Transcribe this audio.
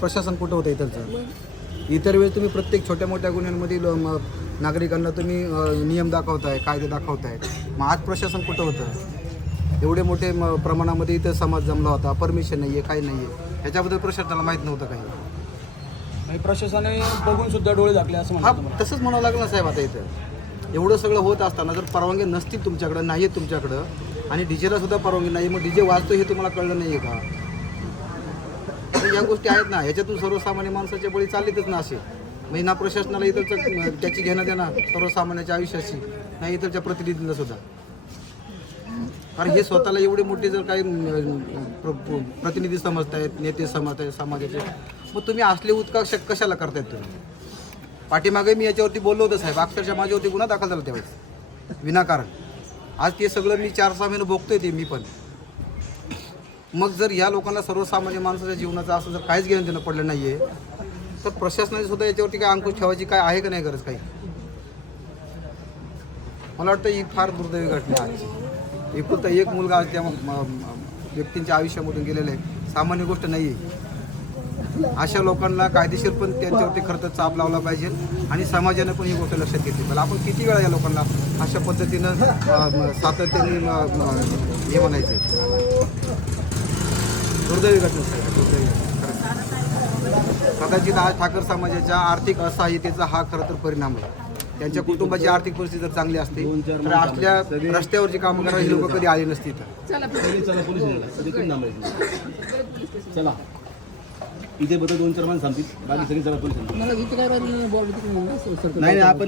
प्रशासन कुठं होतं इथलचं? इतर वेळेस तुम्ही प्रत्येक छोट्या मोठ्या गुन्ह्यांमधील नागरिकांना तुम्ही नियम दाखवताय कायदे दाखवताय. मग आज प्रशासन कुठं होतं? एवढे मोठे म, प्रमाणामध्ये इथं समाज जमला होता. परमिशन नाही आहे काही नाही आहे ह्याच्याबद्दल प्रशासनाला माहीत नव्हतं काही. आणि प्रशासनाने बघून सुद्धा डोळे झाकले असं हा. तसंच म्हणावं लागलं साहेब आता इथं. एवढं सगळं होत असताना जर परवानगी नसतील तुमच्याकडं नाही आहेत तुमच्याकडं आणि डीजेला सुद्धा परवानगी नाही मग डीजे वाजतो हे तुम्हाला कळलं नाही आहे का? तर या गोष्टी आहेत ना ह्याच्यातून सर्वसामान्य माणसाचे बळी चाललेतच ना असे. म्हणजे ना प्रशासनाला इतर त्याची घेणं देणं सर्वसामान्याच्या आयुष्याशी नाही इतरच्या प्रतिनिधींना सुद्धा. कारण हे स्वतःला एवढे मोठे जर काही प्रतिनिधी समजतायत नेते समजतायत समाजाचे मग तुम्ही असले उत्काश कशाला करतायत तुम्ही? पाठीमागे मी याच्यावरती बोललो होतो साहेब अक्षरशः माझ्यावरती गुन्हा दाखल झाला त्यावेळेस. विनाकारण. आज ते सगळं मी चार सहा महिने भोगतोय ते मी पण. मग जर या लोकांना सर्वसामान्य माणसाच्या जीवनाचं असं जर काहीच घेणं देणं पडलं नाही आहे तर प्रशासनाने सुद्धा याच्यावरती काय अंकुश ठेवायची काय आहे का नाही गरज काही? मला वाटतं ही फार दुर्दैवी घटना आहे. एकुलता एक मुलगा आज त्या व्यक्तींच्या आयुष्यामधून गेलेला आहे. सामान्य गोष्ट नाही आहे अशा लोकांना कायदेशीर पण त्यांच्यावरती खरं तर चाप लावला पाहिजे आणि समाजाने पण ही गोष्ट लक्षात घेतली पाहिजे. आपण किती वेळा या लोकांना अशा पद्धतीनं सातत्याने हे म्हणायचं दुर्दैवी घटना साहेब दुर्दैवी. घटना. कदाचित आज ठाकर समाजाच्या आर्थिक असहाय्यतेचा हा खरं तर परिणाम आहे त्यांच्या कुटुंबाची आर्थिक परिस्थिती जर चांगली असते तर असल्या रस्त्यावरची कामं करायला ही लोक कधी आली नसती तर. चला पोलीस स्टेशनला चला. इथे बद्दल दोन चार माणसं सांगतील बाकी सगळी चला पोलीस मला इथे काय बॉल नाही नाही आपण